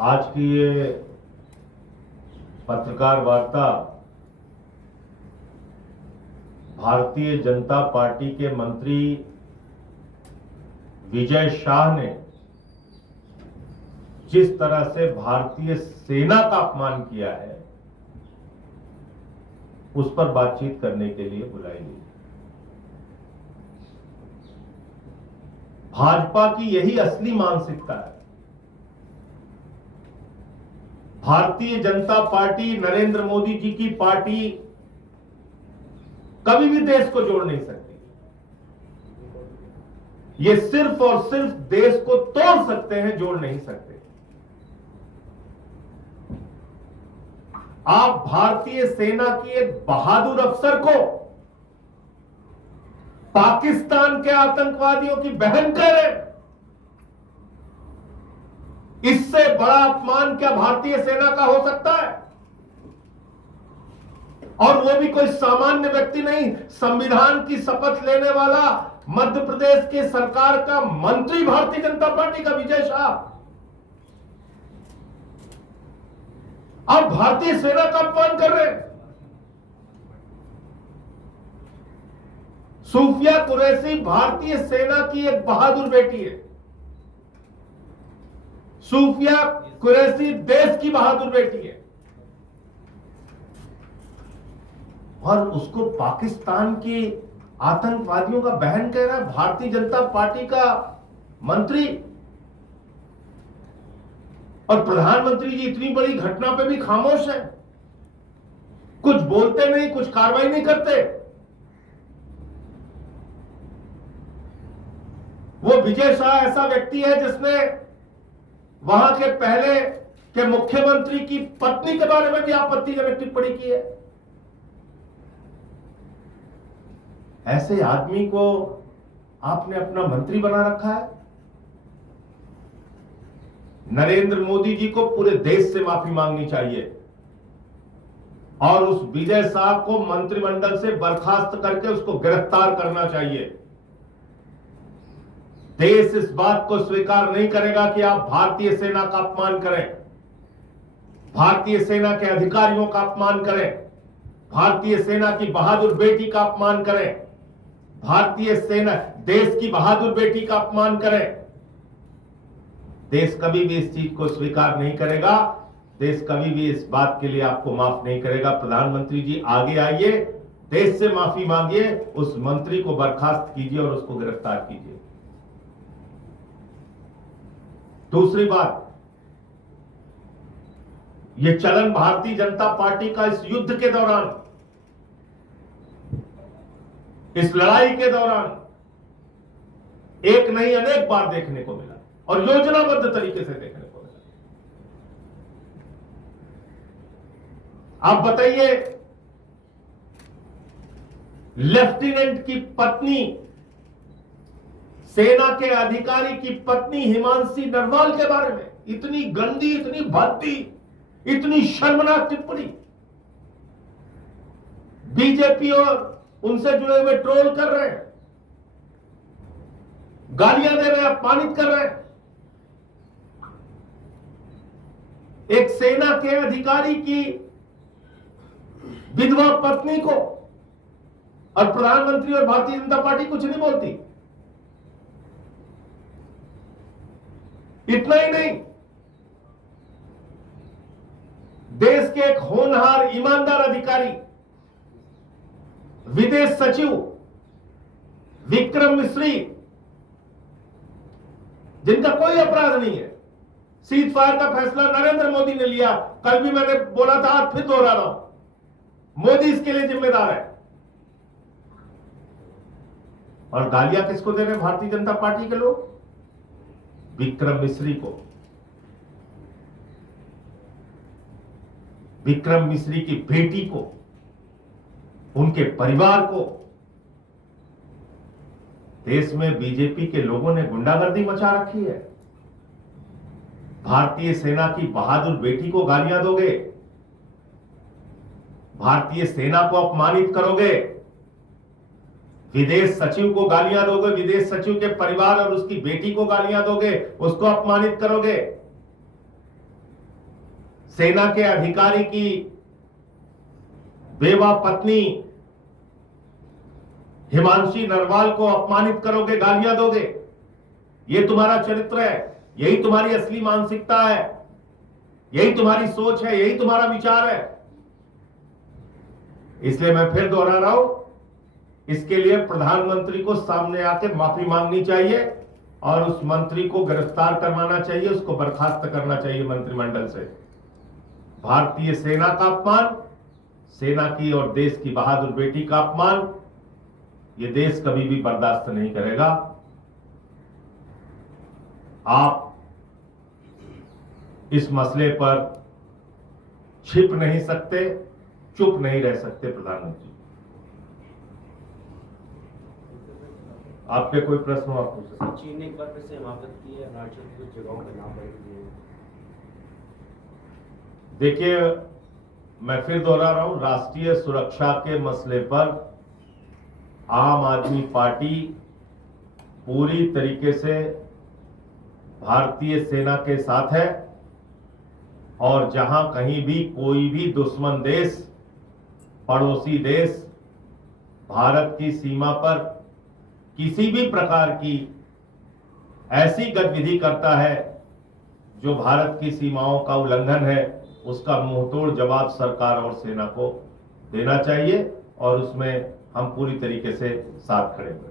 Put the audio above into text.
आज की ये पत्रकार वार्ता भारतीय जनता पार्टी के मंत्री विजय शाह ने जिस तरह से भारतीय सेना का अपमान किया है उस पर बातचीत करने के लिए बुलाई गई। भाजपा की यही असली मानसिकता है। भारतीय जनता पार्टी, नरेंद्र मोदी जी की पार्टी कभी भी देश को जोड़ नहीं सकती। ये सिर्फ और सिर्फ देश को तोड़ सकते हैं, जोड़ नहीं सकते। आप भारतीय सेना की एक बहादुर अफसर को पाकिस्तान के आतंकवादियों की बहन कह रहे हैं। इससे बड़ा अपमान क्या भारतीय सेना का हो सकता है? और वो भी कोई सामान्य व्यक्ति नहीं, संविधान की शपथ लेने वाला मध्य प्रदेश के सरकार का मंत्री, भारतीय जनता पार्टी का विजय शाह। आप भारतीय सेना का अपमान कर रहे हैं। सूफिया कुरैशी भारतीय सेना की एक बहादुर बेटी है। सूफिया कुरैशी देश की बहादुर बेटी है, और उसको पाकिस्तान की आतंकवादियों का बहन कह रहा है भारतीय जनता पार्टी का मंत्री। और प्रधानमंत्री जी इतनी बड़ी घटना पे भी खामोश हैं, कुछ बोलते नहीं, कुछ कार्रवाई नहीं करते। वो विजय शाह ऐसा व्यक्ति है जिसने वहां के पहले के मुख्यमंत्री की पत्नी के बारे में भी आपत्तिजनक टिप्पणी की है। ऐसे आदमी को आपने अपना मंत्री बना रखा है। नरेंद्र मोदी जी को पूरे देश से माफी मांगनी चाहिए और उस विजय शाह को मंत्रिमंडल से बर्खास्त करके उसको गिरफ्तार करना चाहिए। देश इस बात को स्वीकार नहीं करेगा कि आप भारतीय सेना का अपमान करें, भारतीय सेना के अधिकारियों का अपमान करें, भारतीय सेना की बहादुर बेटी का अपमान करें, भारतीय सेना देश की बहादुर बेटी का अपमान करें। देश कभी भी इस चीज को स्वीकार नहीं करेगा। देश कभी भी इस बात के लिए आपको माफ नहीं करेगा। प्रधानमंत्री जी आगे आइए, देश से माफी मांगिए, उस मंत्री को बर्खास्त कीजिए और उसको गिरफ्तार कीजिए। दूसरी बात, यह चलन भारतीय जनता पार्टी का इस युद्ध के दौरान, इस लड़ाई के दौरान एक नहीं अनेक बार देखने को मिला और योजनाबद्ध तरीके से देखने को मिला। आप बताइए, लेफ्टिनेंट की पत्नी, सेना के अधिकारी की पत्नी हिमांशी नरवाल के बारे में इतनी गंदी, इतनी भद्दी, इतनी शर्मनाक टिप्पणी। बीजेपी और उनसे जुड़े हुए ट्रोल कर रहे हैं, गालियां दे रहे हैं, अपमानित कर रहे हैं। एक सेना के अधिकारी की विधवा पत्नी को और प्रधानमंत्री और भारतीय जनता पार्टी कुछ नहीं बोलती। इतना ही नहीं, देश के एक होनहार, ईमानदार अधिकारी, विदेश सचिव विक्रम मिश्री, जिनका कोई अपराध नहीं है, सीज फायर का फैसला नरेंद्र मोदी ने लिया। कल भी मैंने बोला था, आज फिर दोहरा रहा हूं, मोदी इसके लिए जिम्मेदार है। और गालियां किसको दे रहे हैं भारतीय जनता पार्टी के लोग? विक्रम मिश्री को। विक्रम मिश्री की बेटी को, उनके परिवार को। देश में बीजेपी के लोगों ने गुंडागर्दी मचा रखी है। भारतीय सेना की बहादुर बेटी को गालियां दोगे, भारतीय सेना को अपमानित करोगे, विदेश सचिव को गालियां दोगे, विदेश सचिव के परिवार और उसकी बेटी को गालियां दोगे, उसको अपमानित करोगे। सेना के अधिकारी की बेवा पत्नी हिमांशी नरवाल को अपमानित करोगे, गालियां दोगे। ये तुम्हारा चरित्र है, यही तुम्हारी असली मानसिकता है, यही तुम्हारी सोच है, यही तुम्हारा विचार है। इसलिए मैं फिर दोहरा रहा हूं, इसके लिए प्रधानमंत्री को सामने आके माफी मांगनी चाहिए और उस मंत्री को गिरफ्तार करवाना चाहिए, उसको बर्खास्त करना चाहिए मंत्रिमंडल से। भारतीय सेना का अपमान, सेना की और देश की बहादुर बेटी का अपमान, ये देश कभी भी बर्दाश्त नहीं करेगा। आप इस मसले पर छिप नहीं सकते, चुप नहीं रह सकते। प्रधानमंत्री, आपके कोई प्रश्न हो आप पूछ सकते हैं। चीन ने एक बार फिर से हिमाकत की है, अरुणाचल की कुछ जगहों का नाम बदल दिए। देखिए, मैं फिर दोहरा रहा हूं, राष्ट्रीय सुरक्षा के मसले पर आम आदमी पार्टी पूरी तरीके से भारतीय सेना के साथ है और जहां कहीं भी कोई भी दुश्मन देश, पड़ोसी देश भारत की सीमा पर किसी भी प्रकार की ऐसी गतिविधि करता है जो भारत की सीमाओं का उल्लंघन है, उसका मुंहतोड़ जवाब सरकार और सेना को देना चाहिए और उसमें हम पूरी तरीके से साथ खड़े हैं।